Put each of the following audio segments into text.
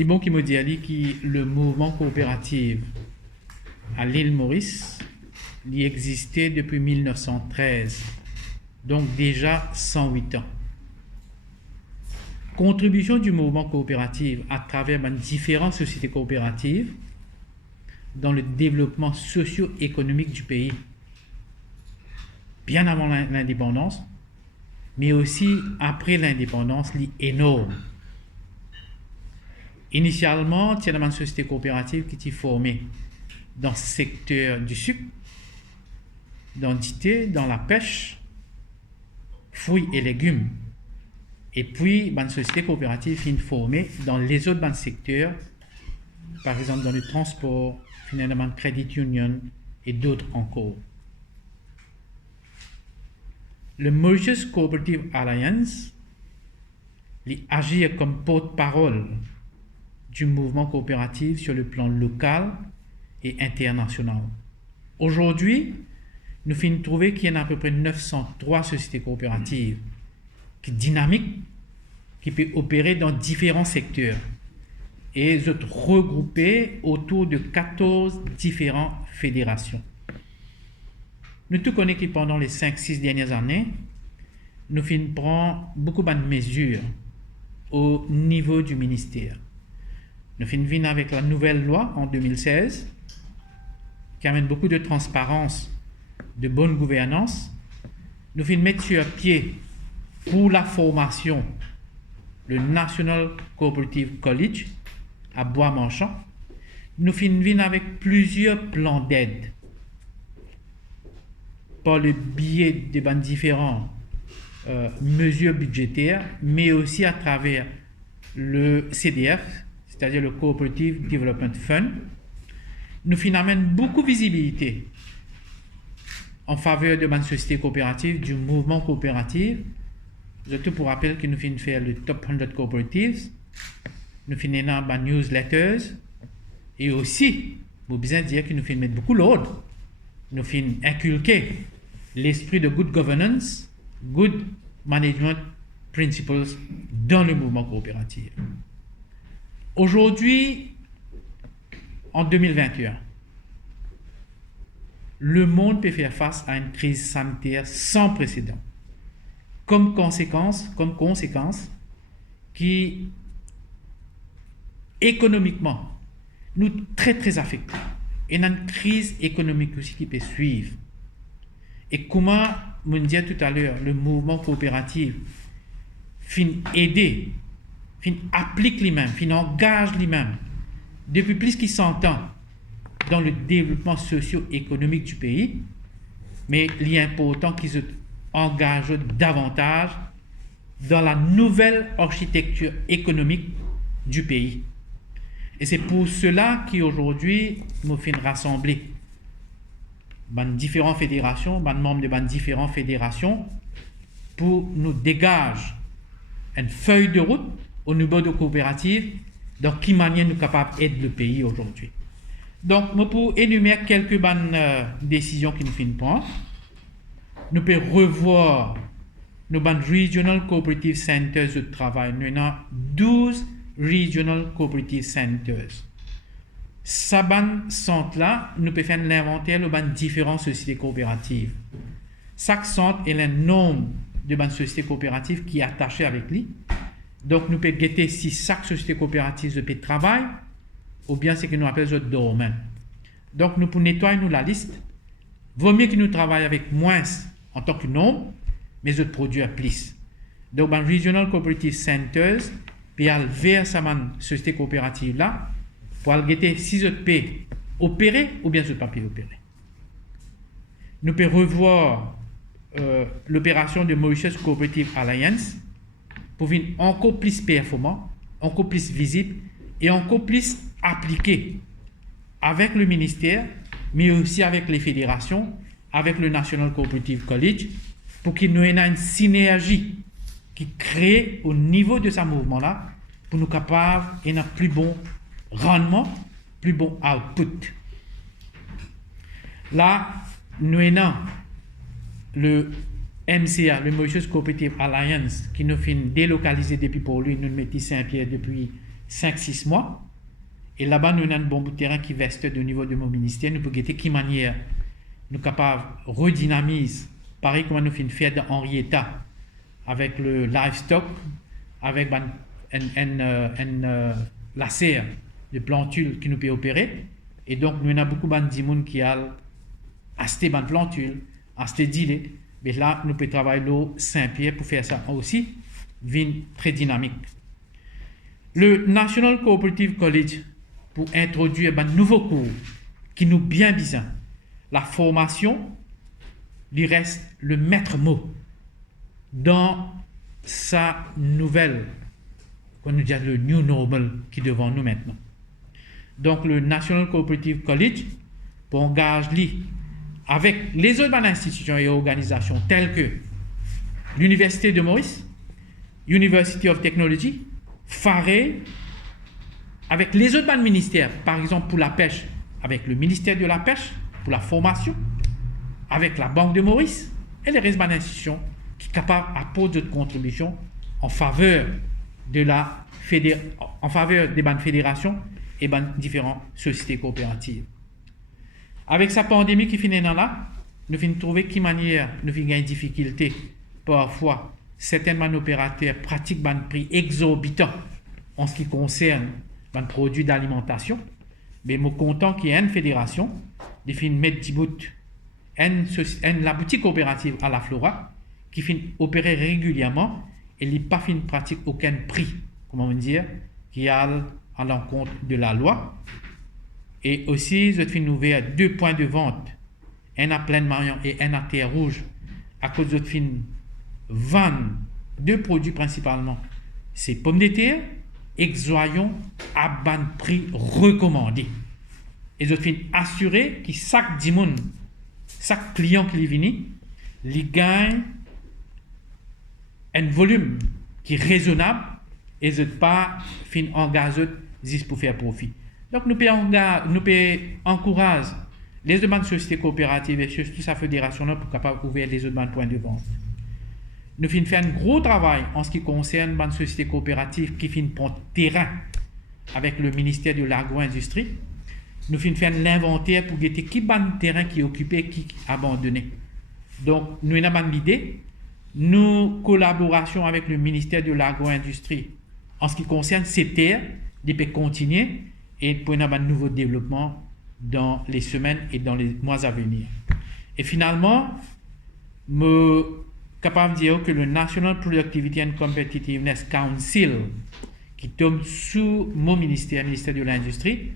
Les bons qui me disent que le mouvement coopératif à l'île Maurice, il existait depuis 1913, donc déjà 108 ans. Contribution du mouvement coopératif à travers différentes sociétés coopératives dans le développement socio-économique du pays, bien avant l'indépendance, mais aussi après l'indépendance, est énorme. Initialement, il y a une société coopérative qui était formée dans le secteur du sucre, dans l'identité, dans la pêche, fruits et légumes. Et puis, une société coopérative est formée dans les autres secteurs, par exemple dans le transport, finalement Credit Union et d'autres encore. Le Mauritius Cooperative Alliance agit comme porte-parole du mouvement coopératif sur le plan local et international. Aujourd'hui, nous finissons trouver qu'il y a à peu près 903 sociétés coopératives qui sont dynamiques, qui peuvent opérer dans différents secteurs et sont regroupées autour de 14 différentes fédérations. Nous tous connaissons que pendant les 5-6 dernières années, nous prenons beaucoup de mesures au niveau du ministère. Nous venons avec la nouvelle loi en 2016 qui amène beaucoup de transparence, de bonne gouvernance. Nous venons mettre sur pied pour la formation le National Cooperative College à Bois-Marchand. Nous venons avec plusieurs plans d'aide par le biais de différentes mesures budgétaires, mais aussi à travers le CDF, c'est-à-dire le Cooperative Development Fund. Nous amènent beaucoup de visibilité en faveur de la société coopérative, du mouvement coopératif. Surtout pour rappeler que nous finissons faire le Top 100 Cooperatives, nous finissons dans les newsletters, et aussi, vous besoin de dire que nous finissons mettre beaucoup l'ordre. Nous finissons inculquer l'esprit de good governance, good management principles dans le mouvement coopératif. Aujourd'hui, en 2021, le monde peut faire face à une crise sanitaire sans précédent. Comme conséquence, qui économiquement nous très très affectés. Et il y a une crise économique aussi qui peut suivre. Et comment, je disais tout à l'heure, le mouvement coopératif fin aider, fin applique lui-même, fin engage lui-même depuis plus de 100 ans dans le développement socio-économique du pays, mais il est important qu'ils se engagent davantage dans la nouvelle architecture économique du pays. Et c'est pour cela qu'aujourd'hui, nous finissons rassembler différentes fédérations, membres de différentes fédérations, pour nous dégager une feuille de route au niveau de coopératives, dans quelle manière nous sommes capables d'aider le pays aujourd'hui. Donc, pour énumérer quelques décisions qui nous finissent prendre, nous pouvons revoir nos Regional Cooperative Centers de travail. Nous avons 12 Regional Cooperative Centers. Ces centres-là, nous pouvons faire l'inventaire de différentes sociétés coopératives. Chaque centre est le nombre de sociétés coopératives qui est attaché avec lui. Donc, nous pouvons guetter si chaque société coopérative peut travailler ou bien ce que nous appelons le domaine. Donc, nous pouvons nettoyer la liste. Vaut mieux que nous travaillions avec moins en tant que nombre, mais de produire plus. Donc, dans Regional Cooperative Centers, puis aller vers cette société coopérative là pour aller guetter si je peux opérer ou bien je ne peux pas opérer. Nous pouvons revoir l'opération de Mauritius Cooperative Alliance pour venir encore plus performant, encore plus visible et encore plus appliqué avec le ministère, mais aussi avec les fédérations, avec le National Cooperative College, pour qu'il y ait une synergie qui crée au niveau de ce mouvement-là, pour nous capables d'avoir un plus bon rendement, plus bon output. Là, nous avons le MCA, le Mauritius Cooperative Alliance, qui nous fait délocaliser depuis pour lui, nous mettons Saint-Pierre depuis 5-6 mois. Et là-bas, nous avons un bon bout de terrain qui veste au niveau de mon ministère. Nous pouvons guetter qui manière nous sommes capables de redynamiser, pareil comme nous faisons une fête d'Henrietta, avec le livestock, avec la serre de plantules qui nous peut opérer. Et donc, nous avons beaucoup de gens qui ont acheté des plantules, acheté des dîlets. Mais là, nous pouvons travailler l'eau Saint-Pierre pour faire ça aussi, vin très dynamique. Le National Cooperative College, pour introduire un nouveau cours qui nous bien besoin. La formation, il reste le maître mot dans sa nouvelle, qu'on nous dit le New Normal qui est devant nous maintenant. Donc, le National Cooperative College, pour engager avec les autres institutions et organisations telles que l'Université de Maurice, University of Technology, FARE, avec les autres ministères, par exemple pour la pêche, avec le ministère de la pêche, pour la formation, avec la Banque de Maurice et les restes d'institutions qui sont capables d'apporter de contributions en faveur de en faveur des banques fédérations et des différentes sociétés coopératives. Avec sa pandémie qui finit là, nous finissons trouver qui manière nous finissons une difficulté parfois certains opérateurs pratiquent un prix exorbitant en ce qui concerne les produits d'alimentation, mais je suis content qu'il y ait une fédération qui finit mettre du bout la boutique coopérative à la Flora qui finit opérer régulièrement et qui pas fin pratique aucun prix, comment dire, qui a à l'encontre de la loi. Et aussi, je suis ouvert 2 points de vente, un à Plaine-Marion et un à Terre-Rouge, à cause de fin vendre 2 produits principalement. C'est pommes de terre, exoyon à ban prix recommandé. Et je suis assuré que chaque client qui est venu, il gagne un volume qui est raisonnable et je ne pas fin engager juste pour faire profit. Donc, nous pouvons encourager les autres sociétés coopératives et surtout sa fédération pour capable ouvrir les autres points de vente. Nous finissons faire un gros travail en ce qui concerne les sociétés coopératives qui finissent prendre terrain avec le ministère de l'agro-industrie. Nous finissons faire l'inventaire pour guetter qui ban terrain qui est occupé, qui est abandonné. Donc, nous avons l'idée, nous collaboration avec le ministère de l'agro-industrie en ce qui concerne ces terres, ils peuvent continuer et pour avoir un nouveau développement dans les semaines et dans les mois à venir. Et finalement, je suis capable de dire que le National Productivity and Competitiveness Council, qui tombe sous mon ministère, ministère de l'Industrie,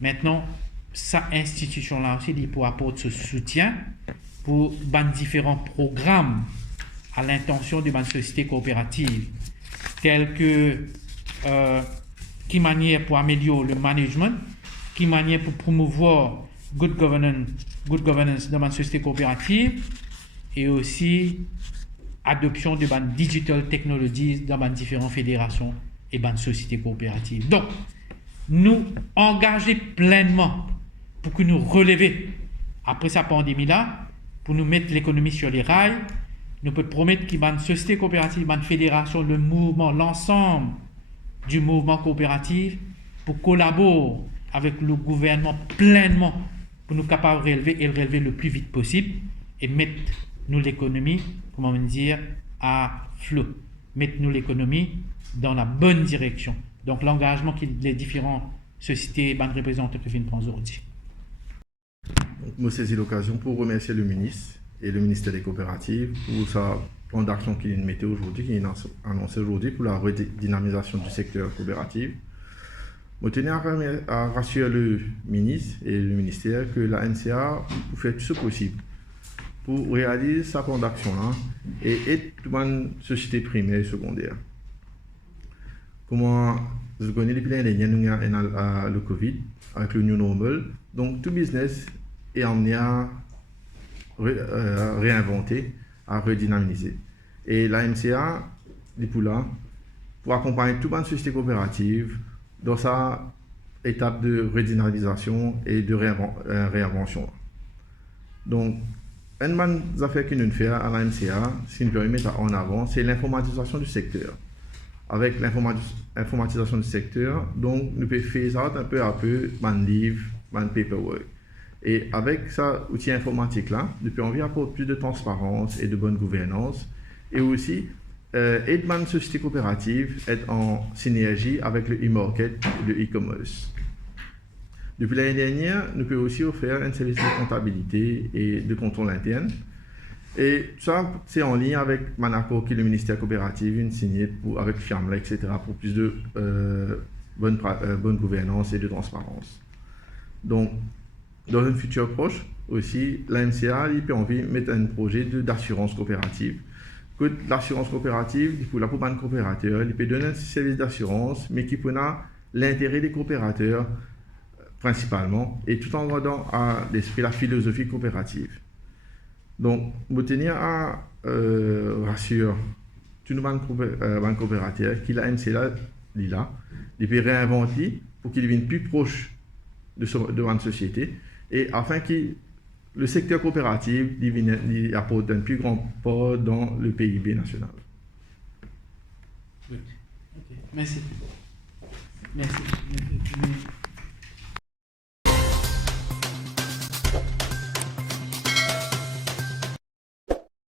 maintenant, sa institution-là aussi, il pourra apporter ce soutien pour différents programmes à l'intention de sociétés coopératives, tels que qui manière pour améliorer le management, qui manière pour promouvoir good governance dans une société coopérative et aussi adoption de digital technologies dans différentes fédérations et sociétés coopératives. Donc, nous engager pleinement pour que nous relevions après sa pandémie-là, pour nous mettre l'économie sur les rails. Nous pouvons promettre qu'il y a une société coopérative, une fédération, le mouvement, l'ensemble du mouvement coopératif pour collaborer avec le gouvernement pleinement pour nous capables de relever le plus vite possible et mettre nous l'économie, comment dire, à flot, mettre nous l'économie dans la bonne direction. Donc l'engagement que les différentes sociétés et représentants que viennent prendre aujourd'hui. Je saisis l'occasion pour remercier le ministre et le ministère des coopératives pour sa plan d'action qu'il mettait aujourd'hui, qu'il a annoncé aujourd'hui pour la redynamisation du secteur coopératif. Je tenais à rassurer le ministre et le ministère que la NCA pour faire tout ce possible pour réaliser sa plan d'action-là et aider toute une société primaire et secondaire. Comment je connais depuis l'année dernière, nous avons le Covid avec le New Normal, donc tout business est amené à réinventer, à redynamiser. Et la NCA est pour là pour accompagner toute une société coopérative dans sa étape de redynamisation et de réinvention. Donc, une des affaires que nous faisons à la NCA, si nous voulons mettre en avant, c'est l'informatisation du secteur. avec l'informatisation du secteur. Donc, nous pouvons faire ça un peu à peu, man livre, man paperwork. Et avec ça, outil informatique là, nous pouvons apporter plus de transparence et de bonne gouvernance. Et aussi, aider man société coopérative être en synergie avec le e-market et le e-commerce. Depuis l'année dernière, nous pouvons aussi offrir un service de comptabilité et de contrôle interne. Et ça, c'est en lien avec mon accord que le ministère coopératif a signé avec FIAMLA, etc., pour plus de bonne gouvernance et de transparence. Donc, dans un futur proche aussi, la MCA a envie de mettre un projet d'assurance coopérative. L'assurance coopérative, pour la plupart des coopérateurs, il peut donner un service d'assurance, mais qui peut l'intérêt des coopérateurs principalement, et tout en gardant à l'esprit la philosophie coopérative. Donc, vous tenir à rassurer tout le monde coopérateur qu'il a MCA, il peut réinventer pour qu'il devienne plus proche de la société, et afin que le secteur coopératif apporte un plus grand part dans le PIB national. Oui. Okay. Merci. Merci.